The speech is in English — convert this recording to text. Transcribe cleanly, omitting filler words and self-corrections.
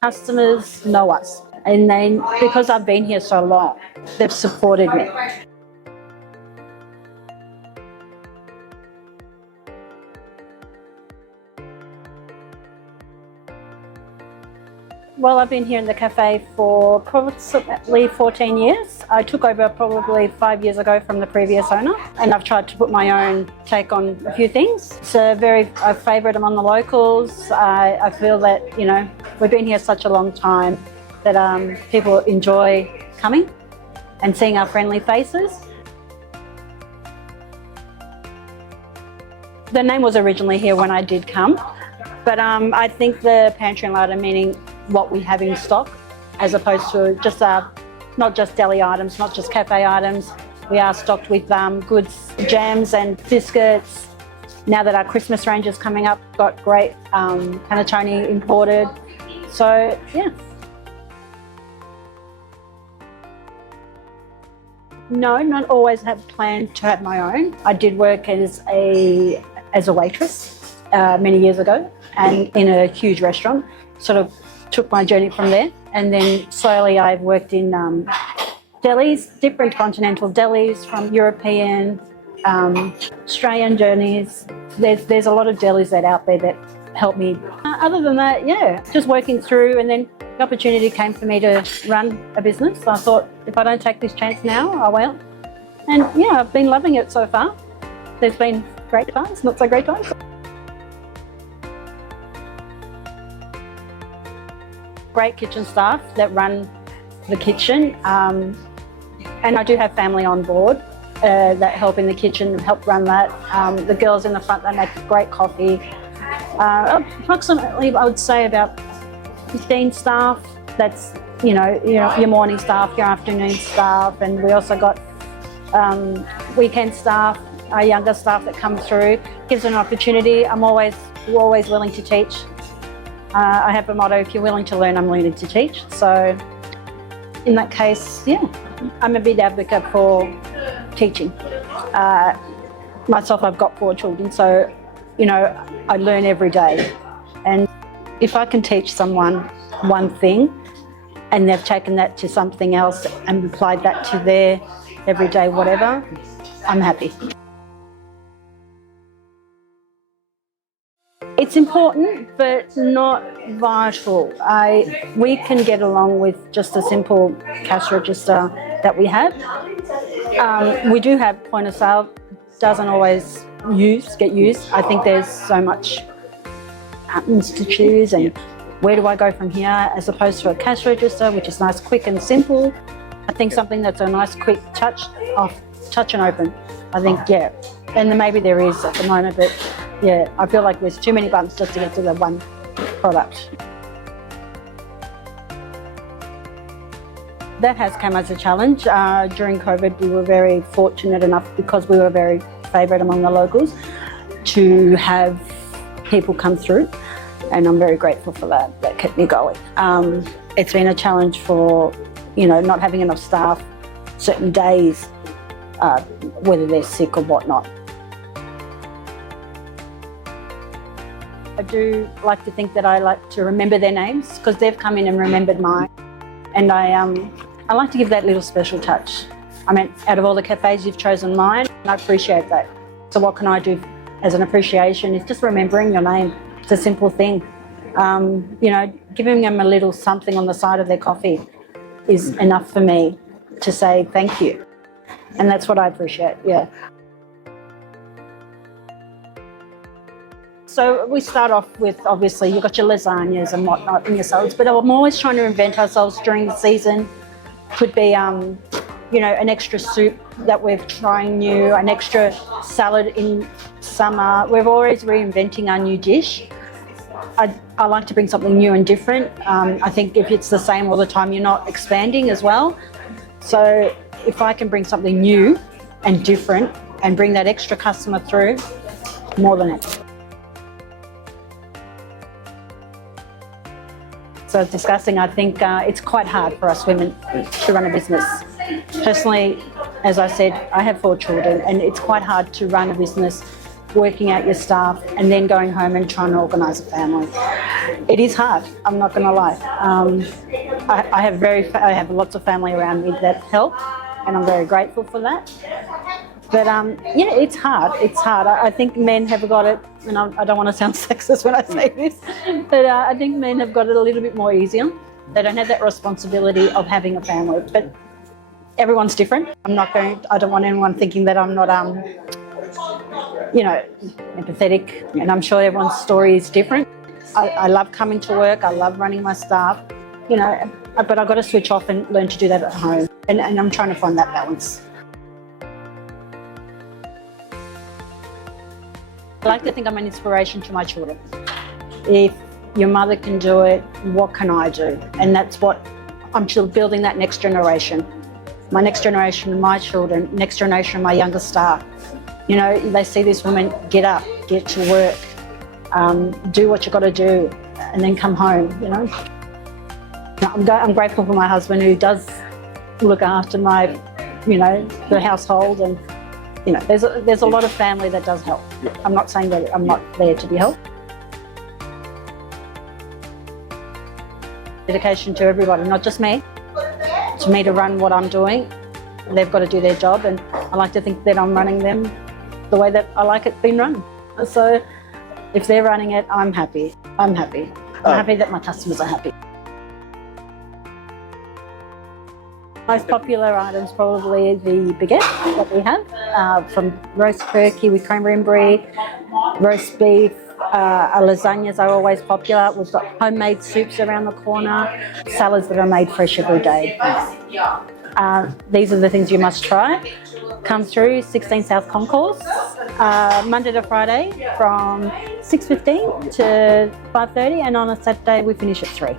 Customers know us, and they, because I've been here so long, they've supported me. Well, I've been here in the cafe for approximately 14 years. I took over probably 5 years ago from the previous owner, and I've tried to put my own take on a few things. It's a favourite among the locals. I feel that, you know, we've been here such a long time that people enjoy coming and seeing our friendly faces. The name was originally here when I did come, but I think the Pantry and Larder, meaning what we have in stock, as opposed to just not just deli items, not just cafe items. We are stocked with goods, jams and biscuits. Now that our Christmas range is coming up, got great panettone imported. So yeah. No, not always have planned to have my own. I did work as a waitress many years ago, and in a huge restaurant. Sort of took my journey from there, and then slowly I've worked in delis, different continental delis, from European, Australian journeys. There's a lot of delis that out there that help me. Other than that, yeah, just working through, and then the opportunity came for me to run a business. So I thought, if I don't take this chance now, I won't. And yeah, I've been loving it so far. There's been great times, not so great times. Great kitchen staff that run the kitchen, and I do have family on board that help in the kitchen, help run that. The girls in the front, they make great coffee. Approximately, I would say about 15 staff. That's your morning staff, your afternoon staff, and we also got weekend staff, our younger staff that come through. Gives an opportunity. We're always willing to teach. I have a motto: if you're willing to learn, I'm willing to teach. So in that case, yeah, I'm a big advocate for teaching. Myself, I've got 4 children, so I learn every day. And if I can teach someone one thing and they've taken that to something else and applied that to their everyday whatever, I'm happy. It's important, but not vital. We can get along with just a simple cash register that we have. We do have point of sale, doesn't always get used. I think there's so much buttons to choose, and where do I go from here, as opposed to a cash register, which is nice, quick and simple. I think something that's a nice quick touch and open. I think, yeah, and maybe there is at the moment, but yeah, I feel like there's too many buttons just to get to the one product. That has come as a challenge. During COVID, we were very fortunate enough, because we were very favourite among the locals, to have people come through, and I'm very grateful for that. That kept me going. It's been a challenge for, not having enough staff certain days, whether they're sick or whatnot. I do like to think that I like to remember their names, because they've come in and remembered mine, and I like to give that little special touch. I mean, out of all the cafes, you've chosen mine, and I appreciate that. So what can I do as an appreciation is just remembering your name. It's a simple thing. Giving them a little something on the side of their coffee is enough for me to say thank you, and that's what I appreciate. Yeah. So we start off with, obviously, you've got your lasagnas and whatnot in your salads, but I'm always trying to invent ourselves during the season. Could be, an extra soup that we're trying new, an extra salad in summer. We're always reinventing our new dish. I like to bring something new and different. I think if it's the same all the time, you're not expanding as well. So if I can bring something new and different and bring that extra customer through, more than it. So discussing, I think it's quite hard for us women to run a business. Personally, as I said, I have 4 children, and it's quite hard to run a business working out your staff, and then going home and trying to organise a family. It is hard, I'm not going to lie. I have lots of family around me that help, and I'm very grateful for that. But it's hard. It's hard. I think men have got it, and I don't want to sound sexist when I say this, but I think men have got it a little bit more easier. They don't have that responsibility of having a family. But everyone's different. I don't want anyone thinking that I'm not, empathetic. And I'm sure everyone's story is different. I love coming to work. I love running my staff. But I've got to switch off and learn to do that at home. And I'm trying to find that balance. I like to think I'm an inspiration to my children. If your mother can do it, what can I do? And that's what I'm building, that next generation. My next generation, my children, next generation, my younger staff. They see this woman get up, get to work, do what you've got to do, and then come home, I'm grateful for my husband, who does look after the household, and there's a lot of family that does help. I'm not saying that I'm not there to be helped. Dedication to everybody, not just me. To me to run what I'm doing, they've got to do their job, and I like to think that I'm running them the way that I like it being run. So if they're running it, I'm happy. I'm happy. I'm happy that my customers are happy. Most popular items probably the baguette that we have, from roast turkey with cranberry and brie, roast beef, our lasagnas are always popular. We've got homemade soups around the corner, salads that are made fresh every day. These are the things you must try. Come through 16 South Concourse, Monday to Friday from 6:15 to 5:30, and on a Saturday we finish at 3.